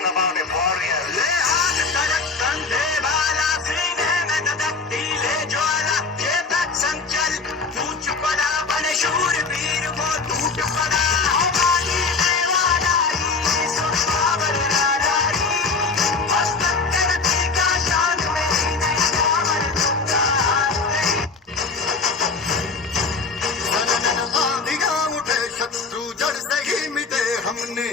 song about a warrior. ले आग तड़क कंधे वाला सीने में धधकती ले ज्वाला ये तक संचल कूच पड़ा बने शूरवीर वो टूट पड़ा हमारी देवानाई सुरपावर रारारी मस्तक करती का शान मेरी नहीं कामर दुर्गा आंधियां उठे शत्रु जड़ से ही मिटे हमने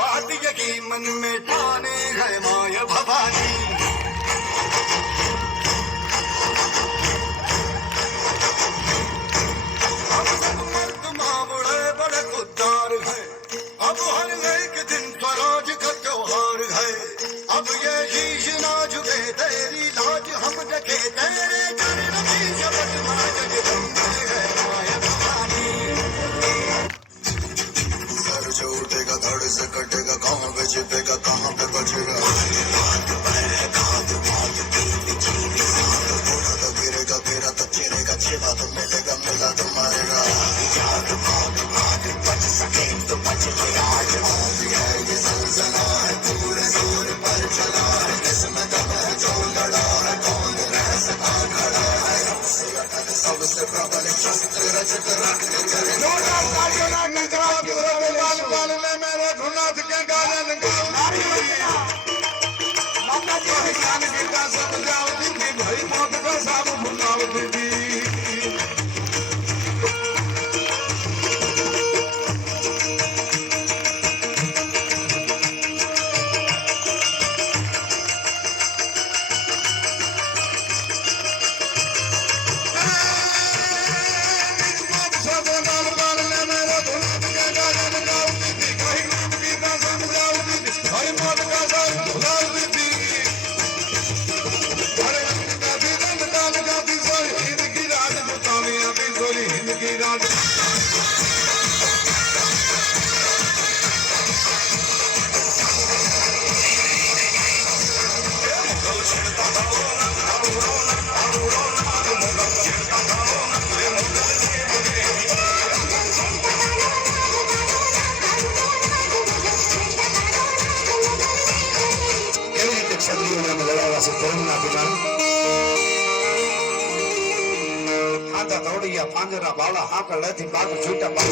बात यही मन में ठाने है माया भवानी अब सब मर्द मावड़े बड़े खुददार हैं अब हर एक दिन स्वराज का त्योहार है अब ये शीश ना झुके तेरी लाज हम रखे तेरे चरण की शपथ मां जगदम्बे है माया भवानी सर जो उठेगा धड़ से कटेगा कहाँ पे छिपेगा कहाँ पे बचेगा थोड़ा तो गिरेगा गिरा तो चिरेगा छिपा तो मिलेगा मिला तो मारेगा बच सके तो बच ले आज है ये सलसला है पूरे जोर पर चला है किस्मत दम है जो लड़ा है कौन रह सका खड़ा है सबसे प्रबल शस्त्र रचत रक्त करे मेरे धुनाथ के गाने सब जाओ दीदी भाई मौत का सब भुलाओ दीदी પાંજરા બાવળા હાકળ નથી બાગ છૂટા બાગ